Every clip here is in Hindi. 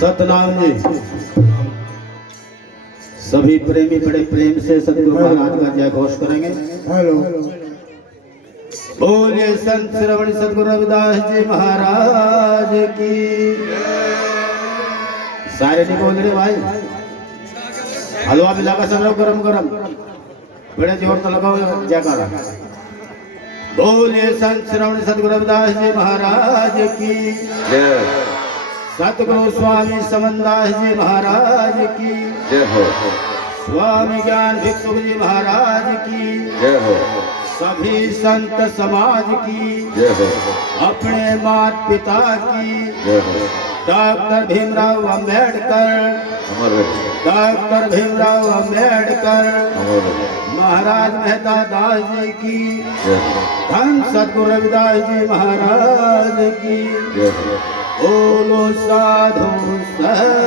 सतनाम जी। सभी प्रेमी बड़े प्रेम से सतगुरु महाराज का जय घोष करेंगे। हेलो बोलिए संत श्रवण सतगुरु रविदास जी महाराज की। सारे नहीं बोल रहे भाई। हलवा भी लगा सब लोग गरम गरम बड़े जोर तो लगाओ जयकारा। बोलिए संत श्रवण सतगुरु रविदास जी महाराज की जय। सतगुरु स्वामी समनदास जी महाराज की जय हो। स्वामी ज्ञान भिक्षु जी महाराज की जय हो। सभी संत समाज की जय हो। अपने माता पिता की जय हो। डॉक्टर भीमराव अंबेडकर अमर रहे। डॉक्टर भीमराव अंबेडकर अमर रहे। महाराज मेहता दास जी की जय हो। धन सतगुरु रविदास जी महाराज की जय हो। बोलो साधु सतनाम।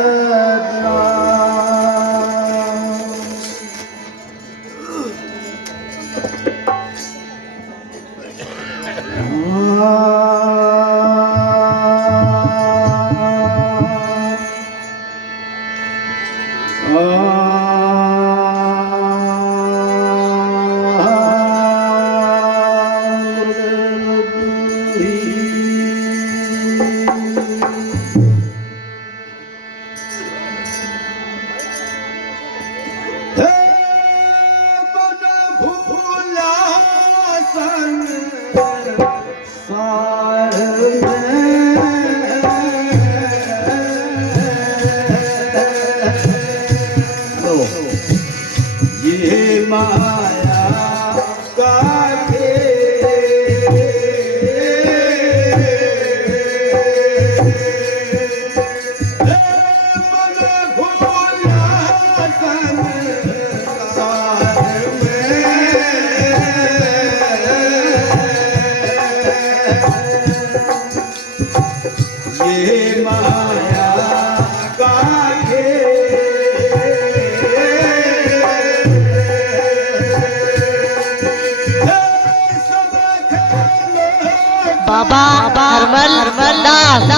बाबा हरमल दास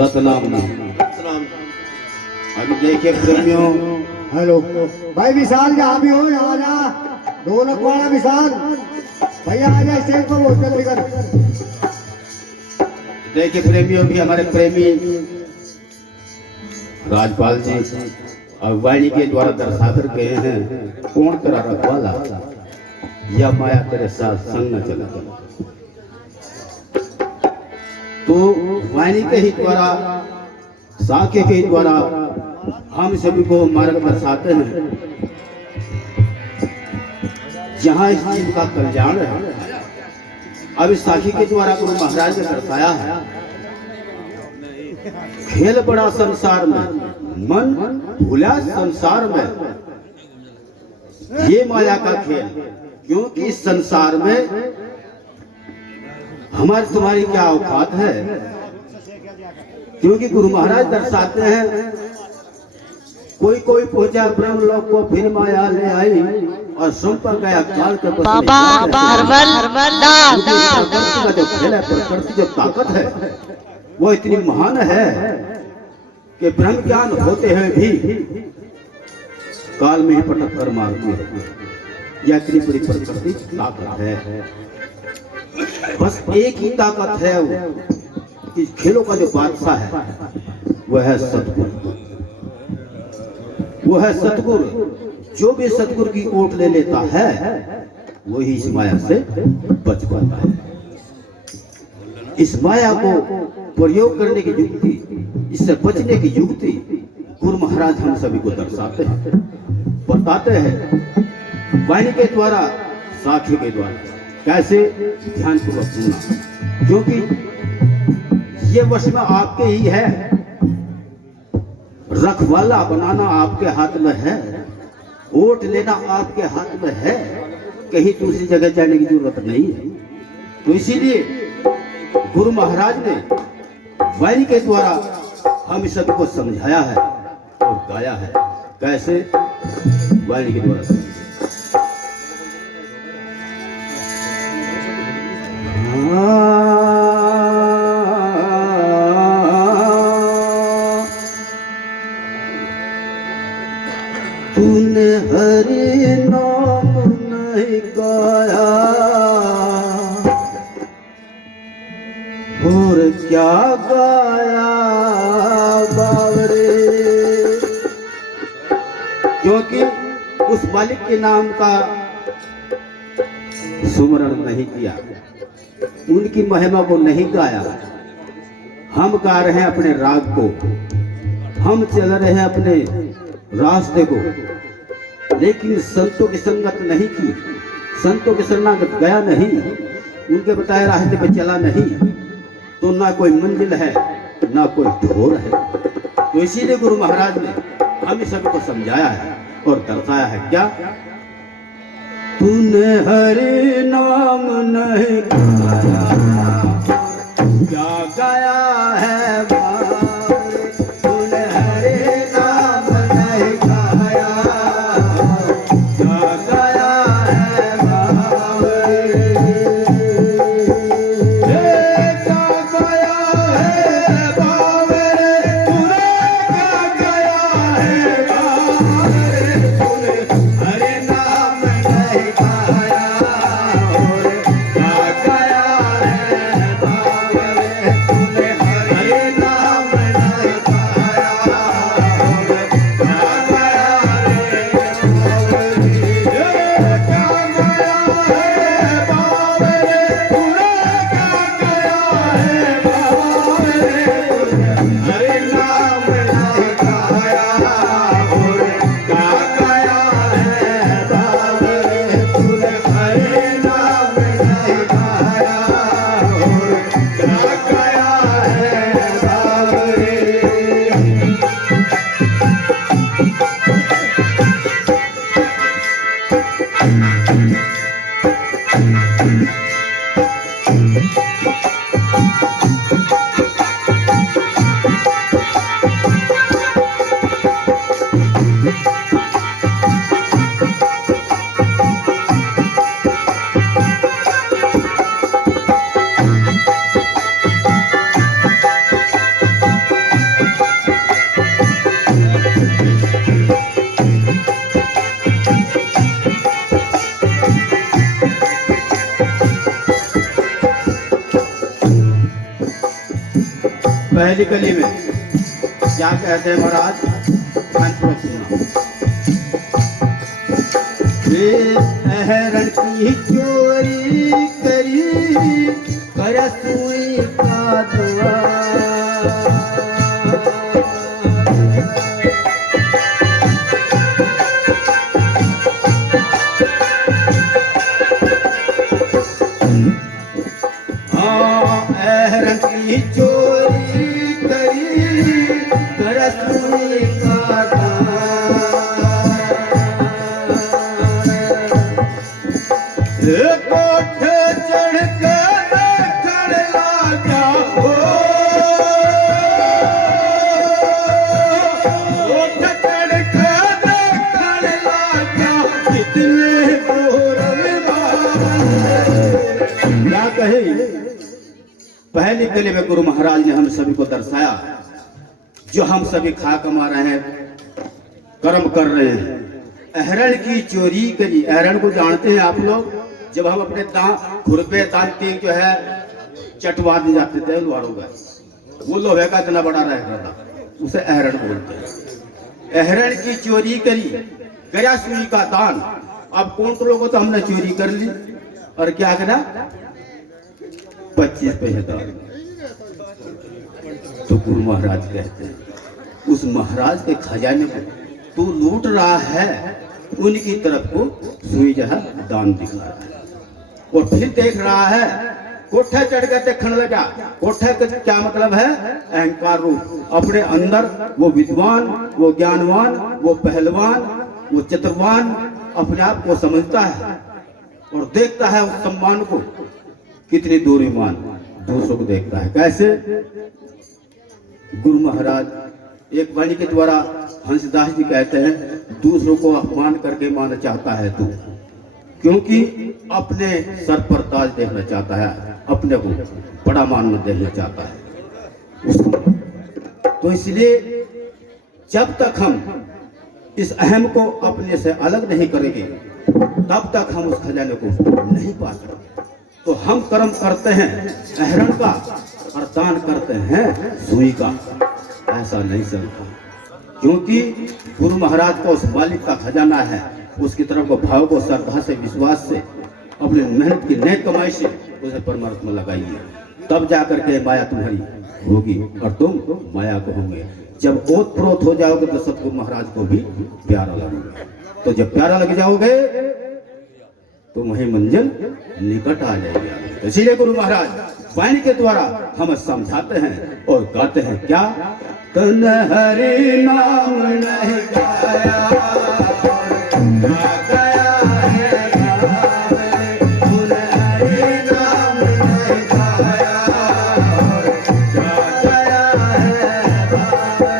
सतनाम। अभी देखिए प्रेमियों। हेलो भाई विशाल जहाँ भी हो यहाँ जा। ढोलक वाला विशाल भैया आ जाए स्टेज पर बहुत जल्दी कर। देखिए प्रेमियों भी हमारे प्रेमी राजपाल जी और वाणी के द्वारा दर्शा कर गए हैं। कौन तेरा रखवाला या माया तेरे साथ संग न चला। तो वाणी के ही द्वारा साके के ही द्वारा हम सभी को मार्ग दर्शाते हैं जहाँ इस जीव का कल्याण है। अब इस साखी के द्वारा गुरु महाराज ने दर्शाया है खेल बड़ा संसार में मन भूला संसार में ये माया का खेल। क्योंकि इस संसार में हमारी तुम्हारी क्या औकात है। क्योंकि गुरु महाराज दर्शाते हैं कोई कोई पहुंचा ब्रह्म लोक को फिर माया ले आई और सुन पर गया काल के बाबा हरमल प्रकृति का जो खेल है प्रकृति जो ताकत है वो इतनी महान है कि ब्रह्म ज्ञान होते हुए भी काल में ही पटक कर मारती है। यह इतनी बड़ी प्रकृति ताकत है। बस एक ही ताकत है वो इस खेलों का जो बादशाह है वह है सतगुरु। वो है सतगुरु। जो भी सतगुरु की ओट ले लेता है वही इस माया से बच पाता है। इस माया को प्रयोग करने की युक्ति, इससे बचने की युक्ति गुरु महाराज हम सभी को दर्शाते हैं, बताते हैं, वाणी के द्वारा, साखी के द्वारा कैसे ध्यान पूर्वक सुनना, क्योंकि ये वश में आपके ही है, रखवाला बनाना आपके हाथ में है, वोट लेना आपके हाथ में है, कहीं दूसरी जगह जाने की जरूरत नहीं है। तो इसीलिए गुरु महाराज ने वाणी के द्वारा हम सभी को समझाया है और गाया है। कैसे? वाणी के द्वारा। तूने हरि नाम नहीं गाया और क्या गाया बावरे, क्योंकि उस मालिक के नाम का सुमरण नहीं किया, उनकी महिमा को नहीं गाया। हम गा रहे हैं अपने राग को, हम चल रहे हैं अपने रास्ते को, लेकिन संतों की संगत नहीं की, संतों के शरणागत गया नहीं, उनके बताए रास्ते पे चला नहीं, तो ना कोई मंजिल है ना कोई ढोर है। तो इसीलिए गुरु महाराज ने हम सभी को समझाया है और दर्शाया है। क्या? तूने हरि नाम नहीं गाया, क्या गाया है बावरे, तूने हरि नाम नहीं गाया, क्या गाया है बावरे, क्या गाया है बावरे, तूने क्या गाया है बावरे, तूने हरि नाम नहीं गाया और क्या गाया है बावरे, तूने हरि नाम नहीं गाया और क्या गाया है बावरे, क्या गाया है बावरे, तूने क्या गाया है बावरे, हरि नाम नहीं गाया और क्या गाया है बावरे, तूने हरि नाम नहीं गाया और क्या गाया है बावरे। पहली कली में क्या कहते हैं महाराज? ध्यान पूर्वक सुनना। वे अहरण की चोरी करी कर सुई का द्वार, अहरण की चोरी करी कर सुई का द्वार, कोठे चढ़ कर खड़ लागा हो, कोठे चढ़ कर खड़ लागा, कितने क्या कहे? पहली कली में गुरु महाराज ने हम सभी को दर्शाया, जो हम सभी खा कमा रहे हैं, कर्म कर रहे हैं। अहरण की चोरी करी, अहरण को जानते हैं आप लोग? जब हम अपने खुरपे दांती जो है चटवा दिए जाते थे लोहारों का, वो लोहे का इतना बड़ा रहता था, उसे अहरण बोलते हैं। अहरण की चोरी करी, गया सुई का दान, अब कौन लोगों तो हमने चोरी कर ली और क्या करा 25 पैसे दान। तो गुरु महाराज कहते हैं उस महाराज के खजाने को तू लूट रहा है, उनकी तरफ को सुई जहा दान दिखा रहा है। और फिर देख रहा है कोठे चढ़ के देखने लगा। कोठे का क्या मतलब है? अहंकार रूप। अपने अंदर वो विद्वान, वो ज्ञानवान, वो पहलवान, वो चतुरवान अपने आप को समझता है और देखता है उस सम्मान को कितनी दूरीमान दूसरों को देखता है। कैसे? गुरु महाराज एक वाणी के द्वारा हंसदास जी कहते हैं दूसरों को अपमान करके मानना चाहता है तू, क्योंकि अपने सर पर ताज देखना चाहता है, अपने को बड़ा मान देखना चाहता है उसको। तो इसलिए जब तक हम इस अहम को अपने से अलग नहीं करेंगे तब तक हम उस खजाने को नहीं पा सकते। तो हम कर्म करते हैं अहरण का और दान करते हैं सुई का, ऐसा नहीं चलता। क्योंकि गुरु महाराज का उस मालिक का खजाना है, उसकी तरफ को भाव को श्रद्धा से विश्वास से अपनी मेहनत की नेक कमाई से उसे परमार्थ में लगाइए, तब जाकर के माया तुम्हारी होगी और तुम माया को होंगे। जब ओत प्रोत हो जाओगे तो सतगुरु महाराज को भी प्यारा लगोगे। तो जब प्यारा लग जाओगे तो वही मंजिल निकट आ जाएगी। तो इसीलिए गुरु महाराज वाणी के द्वारा हम समझाते हैं और गाते हैं क्या? तन हरि नाम नहीं गाया गया है भावे, तन हरि नाम नहीं गाया गया है भावे।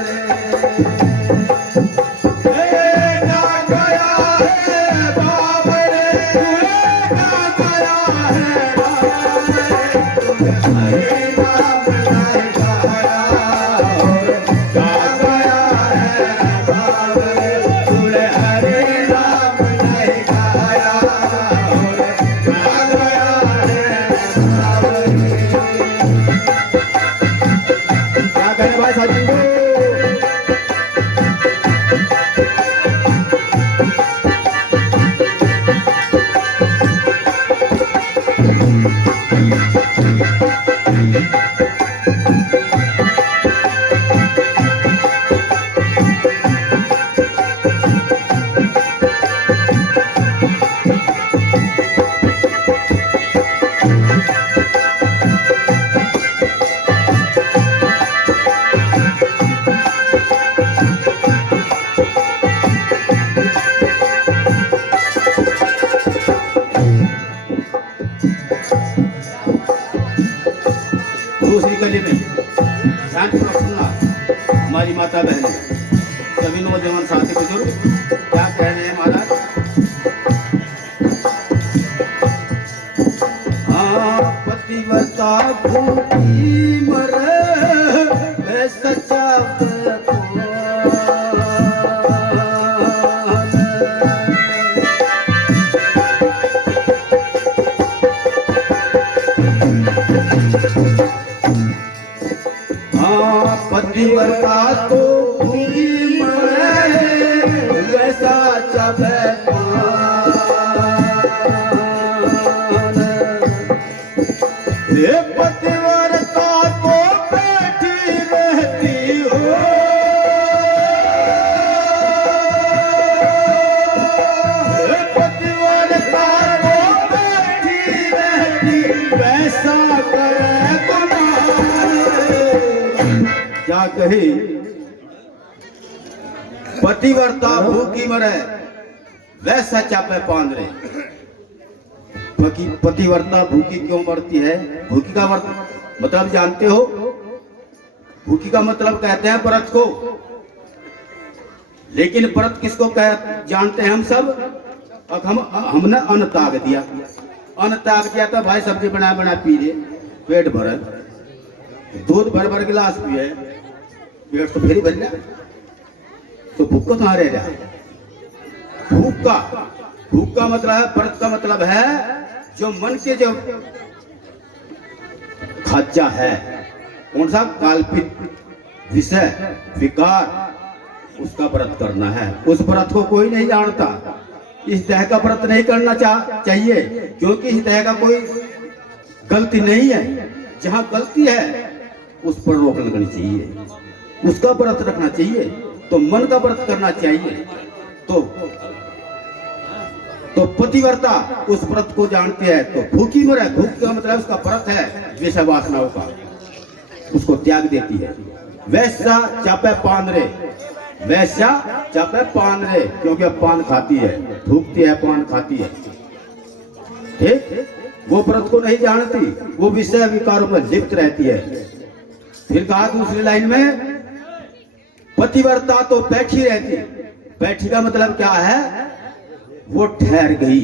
दूसरी गली में ध्यानपूर्वक सुनना हमारी माता बहन, सभी नौजवान साथी बुजुर्ग क्या कह रहे हैं महाराज? हाँ, पतिव्रता भूखी मरे वे सच्चा पतिव्रता तो भूखी मरे वैसा ये पतिव्रता तो बैठी रहती हो, पतिव्रता तो बैठी रहती वैसा करे क्या कही? पतिव्रता भूखी मरे वैसा चापे पान रे। पतिव्रता भूखी क्यों मरती है? भूखी का मतलब जानते हो? भूखी का मतलब कहते हैं व्रत को, लेकिन व्रत किसको जानते हैं हम सब? अब हमने अन्न त्याग दिया, अन्न त्याग दिया तो भाई सब्जी बना बना पी रहे, पेट भरे, दूध भर भर गिलास पिए, पेट तो फिर भर गया, तो भूख को कहाँ रह गया? भूख का मतलब है, व्रत का मतलब है जो मन के जो खर्चा है, कौन सा काल्पित विषय विकार, उसका व्रत करना है। उस व्रत को कोई नहीं जानता, इस तरह का व्रत नहीं करना चाहिए, क्योंकि इस तरह का कोई गलती नहीं है। जहाँ गलती है उस पर रोक लगनी चाहिए, उसका व्रत रखना चाहिए, तो मन का व्रत करना चाहिए। तो पतिव्रता उस व्रत को जानती है, तो भूखी मरे, भूख का मतलब उसका व्रत है विषय वासनाओं का, उसको त्याग देती है। वैसा चापे पान रे, वैसा चापे पान रे, क्योंकि अब पान खाती है, भूखती है, पान खाती है, ठीक। वो व्रत को नहीं जानती, वो विषय विकारों में लिप्त रहती है। फिर कहा दूसरी लाइन में, पतिव्रता तो बैठी रहती। बैठी का मतलब क्या है? वो ठहर गई,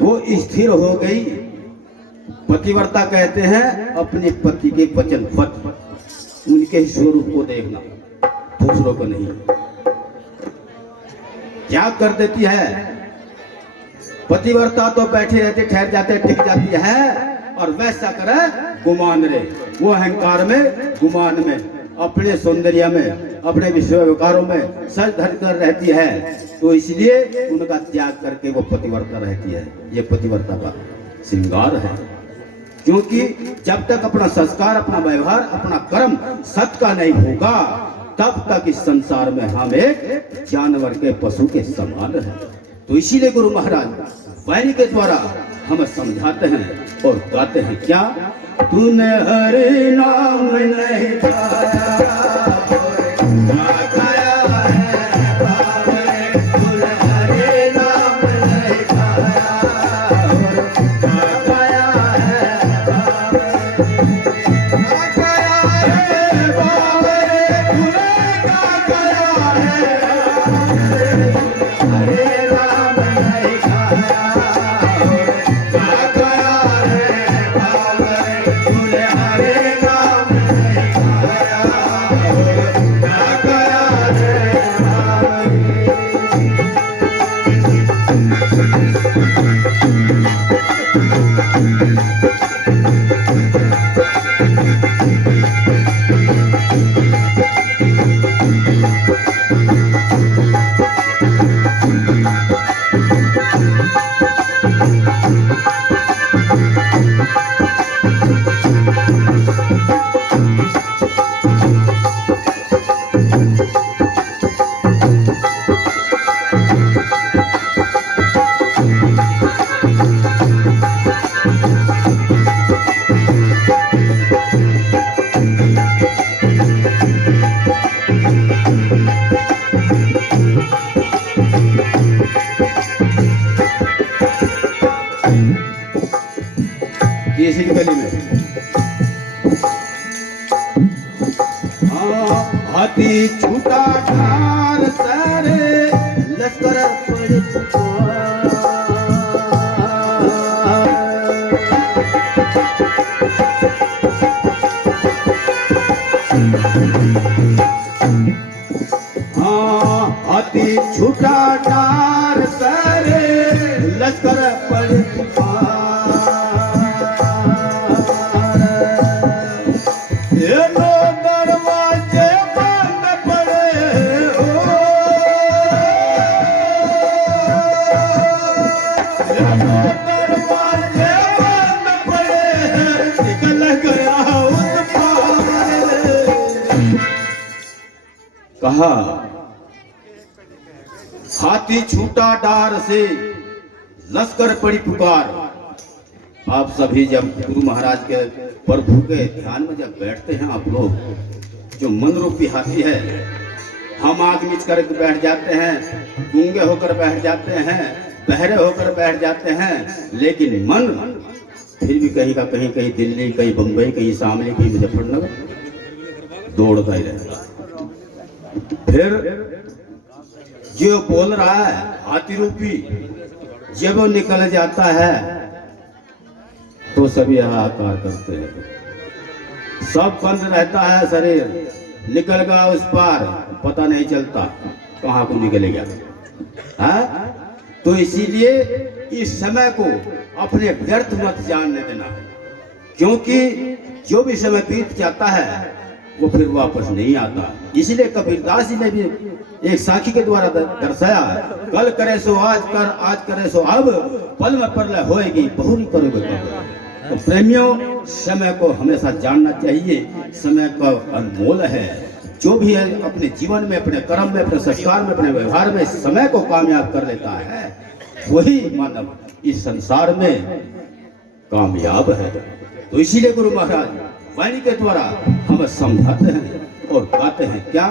वो स्थिर हो गई। पतिव्रता कहते हैं अपने पति के वचन पथ, उनके स्वरूप को देखना, दूसरों को नहीं। क्या कर देती है पतिव्रता? तो बैठे रहते, ठहर जाते, टिक जाती है, और वैसा करे गुमान रे, वो अहंकार में, गुमान में, अपने सौंदर्य में, अपने विषय विकारों में सज धर कर रहती है। तो इसलिए उनका त्याग करके वो पतिव्रता रहती है। ये पतिव्रता का श्रृंगार है, क्योंकि जब तक अपना संस्कार, अपना व्यवहार, अपना कर्म सत्य का नहीं होगा, तब तक इस संसार में हम एक जानवर के, पशु के समान हैं। तो इसीलिए गुरु महाराज वाणी के द्वारा हमें समझाते हैं और गाते हैं क्या? तूने हरि नाम नहीं खाया, तीसरी कली में हाथी छूटा ठार सारे लश्कर पड़ पुकार। हाथी छूटा ठार सारे लश्कर पड़ पुकार। कहा हाथी छूटा डार से लश्कर पड़ी पुकार। आप सभी जब गुरु महाराज के प्रभु के ध्यान में जब बैठते हैं, आप लोग, जो मन रूपी हाथी है, हम आग नीच कर बैठ जाते हैं, गूंगे होकर बैठ जाते हैं, बहरे होकर बैठ जाते हैं, लेकिन मन फिर भी कहीं का कहीं, कहीं दिल्ली, कहीं बंबई, कहीं शामली, कहीं मुजफ्फरनगर दौड़ता ही रहता। फिर जो बोल रहा है हाथी रूपी, जब वो निकल जाता है तो सभी हाहाकार करते हैं, सब बंद रहता है शरीर, निकल गया उस पार, पता नहीं चलता कहाँ को निकलेगा। तो इसीलिए इस समय को अपने व्यर्थ मत जानने देना, क्योंकि जो भी समय बीत जाता है वो फिर वापस नहीं आता। इसलिए कबीरदास जी ने भी एक साखी के द्वारा दर्शाया, कल करे सो आज कर, आज करे सो अब, पल में प्रलय होएगी बहुरी करोगे कब। तो प्रेमियों, समय को हमेशा जानना चाहिए, समय का अनमोल है। जो भी है अपने जीवन में, अपने कर्म में, अपने संस्कार में, अपने व्यवहार में समय को कामयाब कर लेता है, वही मानव इस संसार में कामयाब है। तो इसीलिए गुरु महाराज वाणी के द्वारा हमें समझाते हैं और गाते हैं क्या,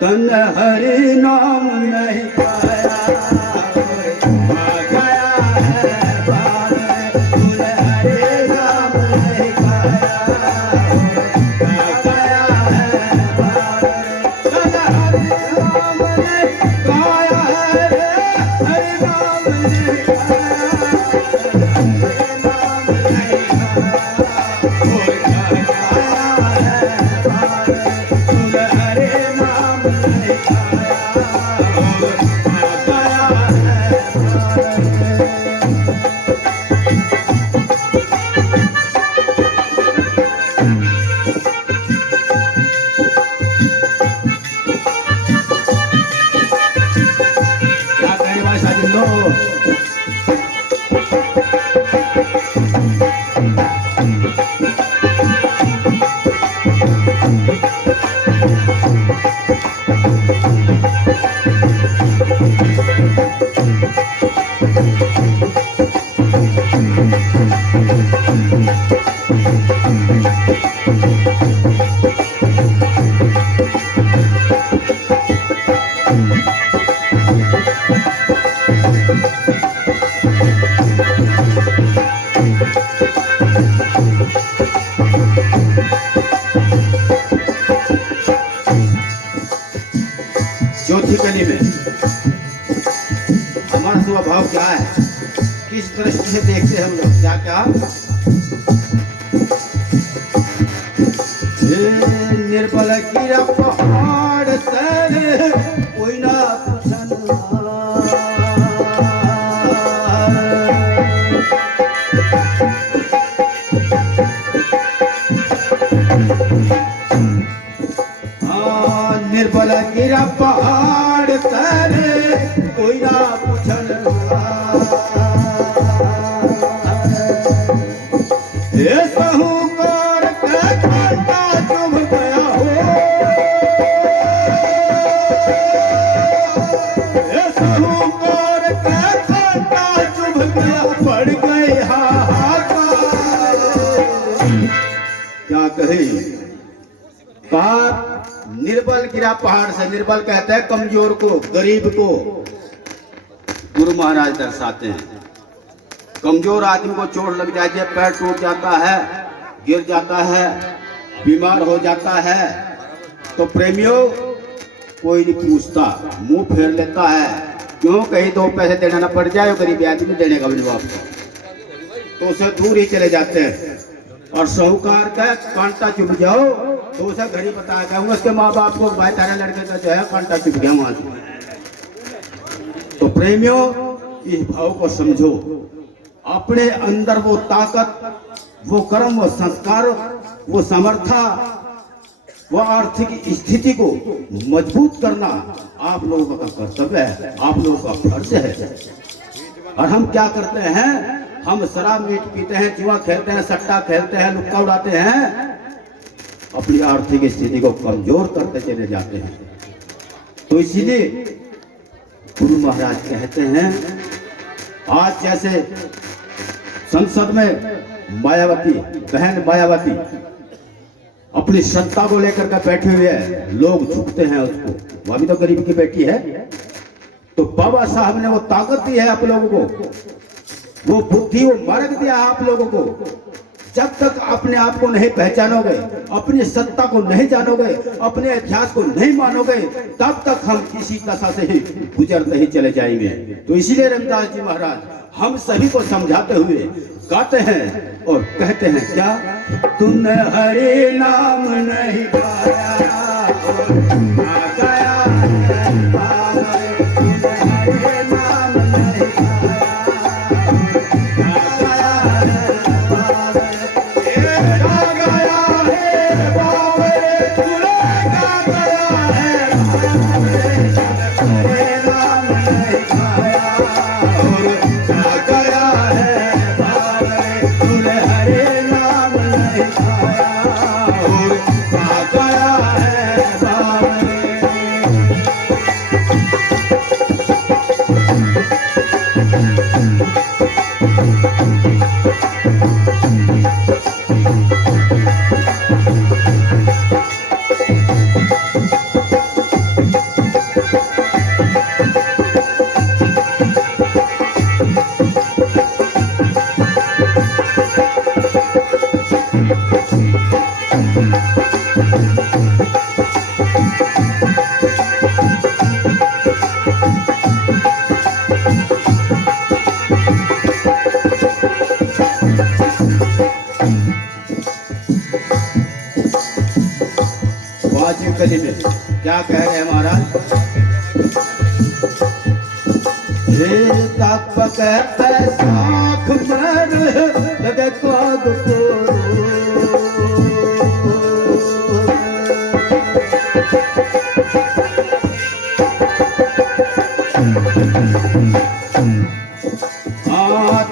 तन हरि नाम नहीं पाया, आ गया है बार, तन हरि नाम नहीं पाया, आ गया है बार, तन हरि नाम नहीं पाया है, हरि नाम नहीं चौथी कली में हमारा स्वभाव क्या है, किस दृष्टि से देखते हैं हम लोग, क्या क्या, निर्बल गिरा पहाड़ से कोई ना पूछन, निर्बल गिरा पहाड़ से कोई ना पूछन, साहूकार के कांटा चुभ गया हो, साहूकार के कांटा चुभ गया, पड़ गए हाहाकार। क्या कहे, कहा निर्बल गिरा पहाड़ से, निर्बल कहते हैं कमजोर को, गरीब को गुरु महाराज दर्शाते हैं। कमजोर आदमी को चोट लग जाती है, पैर टूट जाता है, गिर जाता है, बीमार हो जाता है, तो प्रेमियों कोई नहीं पूछता, मुंह फेर लेता है, क्यों, कहीं 2 पैसे देना ना पड़ जाए, गरीब आदमी देने का जवाब, तो उसे दूर ही चले जाते हैं। और साहूकार का कांटा चुभ जाओ तो उसे घड़ी बता जाऊंगा उसके माँ बाप को, भाई तारे लड़के का जो है कांटा चुभ गया वहां से। तो प्रेमियों, इस भाव को समझो, अपने अंदर वो ताकत, वो कर्म, वो संस्कार, वो समर्था, वो आर्थिक स्थिति को मजबूत करना आप लोगों का कर्तव्य है, आप लोगों का फर्ज है। और हम क्या करते हैं, हम शराब मीट पीते हैं, जुआ खेलते हैं, सट्टा खेलते हैं, लुक्का उड़ाते हैं, अपनी आर्थिक स्थिति को कमजोर करते चले जाते हैं। तो इसीलिए गुरु महाराज कहते हैं, आज जैसे संसद में मायावती बहन मायावती अपनी सत्ता को लेकर के बैठे हुए हैं, लोग झुकते हैं उसको, वह भी तो गरीब की बेटी है। तो बाबा साहब ने वो ताकत दी है आप लोगों को, वो बुद्धि, वो मार्ग दिया आप लोगों को। जब तक अपने आप को नहीं पहचानोगे, अपनी सत्ता को नहीं जानोगे, अपने इतिहास को नहीं मानोगे, तब तक हम इसी दशा से ही गुजरते ही चले जाएंगे। तो इसीलिए रविदास जी महाराज हम सभी को समझाते हुए गाते हैं और कहते हैं क्या, तूने हरि नाम नहीं पाया, आ गया है पार, तूने हरि नाम नहीं पाया, आ गया है पार, आ गया है बाबरे। पांचवी कली में क्या कह रहे हैं महाराज? हे तप कहते साख मर लगे काग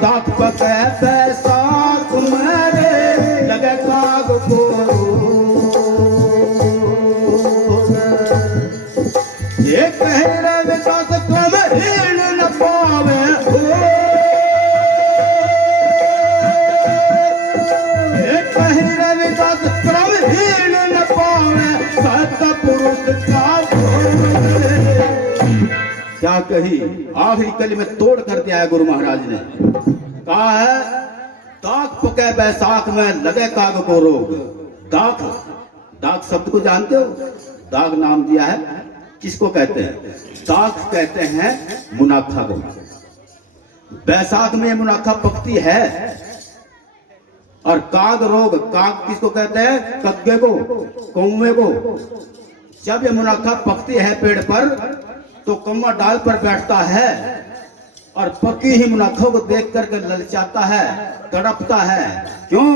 तप कहते साख मर लगे काग को ये कहरे विकास कम हीण न पावे हो, ये कहरे विकास कम हीण न पावे सतपुरुष का भोग। क्या कही? आखिरी कली में तोड़ कर दिया है गुरु महाराज ने। कहा है दाख पके बैसाख में लगे काग को रोग। दाख, दाख शब्द को जानते हो? दाग नाम दिया है, किसको कहते हैं? दाख कहते हैं मुनाफा को। बैसाख में मुनाफा पकती है। और काग रोग, काग किसको कहते हैं? कग्गे को, कौवे को। जब ये मुनाफा पकती है पेड़ पर तो कौवा डाल पर बैठता है और पकी ही मुनाफा को देख करके ललचाता है, तड़पता है। क्यों?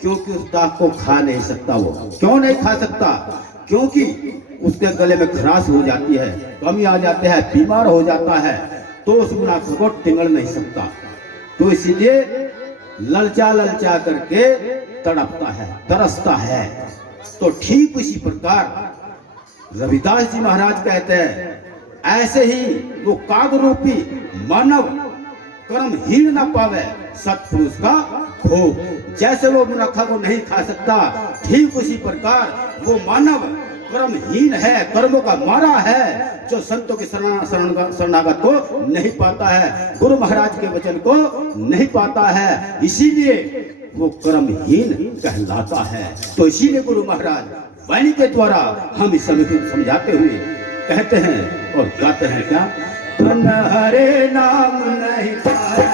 क्योंकि उस दाग को खा नहीं सकता। वो क्यों नहीं खा सकता? क्योंकि उसके गले में खराश हो जाती है, कमी आ जाती है, बीमार हो जाता है, तो उस मुनाफे को टिंगड़ नहीं सकता। तो इसीलिए ललचा ललचा करके तड़पता है, तरसता है। तो ठीक उसी प्रकार रविदास जी महाराज कहते हैं ऐसे ही वो काग रूपी मानव कर्महीन न पावे सत्पुरुष का भोग। जैसे वो मुनाफा को नहीं खा सकता, ठीक उसी प्रकार वो मानव कर्महीन है, कर्मों का मारा है, जो संतों की शरणागत को नहीं पाता है, गुरु महाराज के वचन को नहीं पाता है, इसीलिए वो कर्महीन कहलाता है। तो इसीलिए गुरु महाराज वाणी के द्वारा हम इस सभी को समझाते हुए कहते हैं और गाते हैं क्या? धन हरे नाम नहीं पाया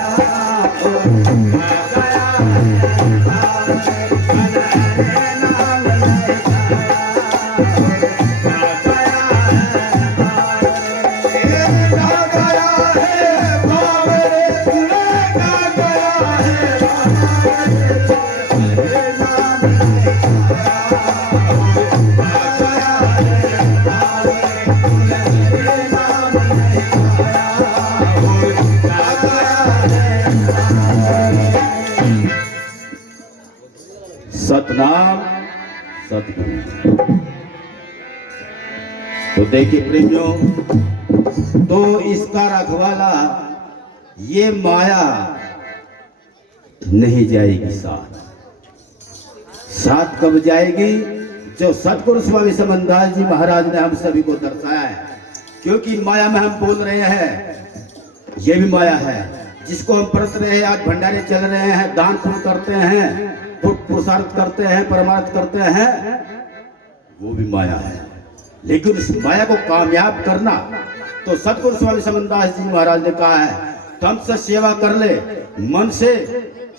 सतनाम सतगुरु। तो देखिए प्रेमियों, तो इसका रखवाला ये माया नहीं जाएगी साथ। साथ कब जाएगी? जो सतगुरु स्वामी समनदास जी महाराज ने हम सभी को दर्शाया है। क्योंकि माया में हम बोल रहे हैं, ये भी माया है। जिसको हम परत रहे हैं, आज भंडारे चल रहे हैं, दान पुण्य करते हैं, पुरुषार्थ करते हैं, परमार्थ करते हैं, वो भी माया है। लेकिन इस माया को कामयाब करना तो सतगुरु स्वामी समनदास जी महाराज ने कहा है, तन से सेवा कर ले, मन से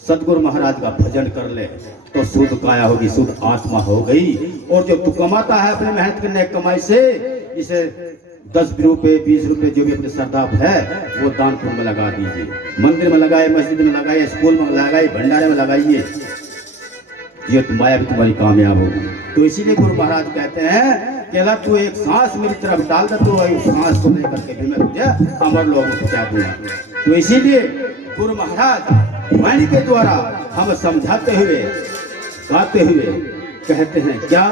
सतगुरु महाराज का भजन कर ले, तो शुद्ध काया होगी, शुद्ध आत्मा हो गई। और जो तू कमाता है अपने मेहनत करने कमाई से, इसे 10 रुपए 20 रुपए जो भी अपने श्रद्धा है वो दान पुण्य में लगा दीजिए। मंदिर में लगाए, मस्जिद में लगाइए, स्कूल में लगाइए, भंडारे में लगाइए, ये तो माया भी तुम्हारी कामयाब होगी। तो इसीलिए गुरु महाराज कहते हैं कि अगर तू एक सांस मेरी तरफ डाल दे तो उस सांस को लेकर के भी मैं तुझे अमर लोगों को पहुंचा दूंगा। तो इसीलिए गुरु महाराज वाणी के द्वारा हम समझाते हुए गाते हुए कहते हैं क्या?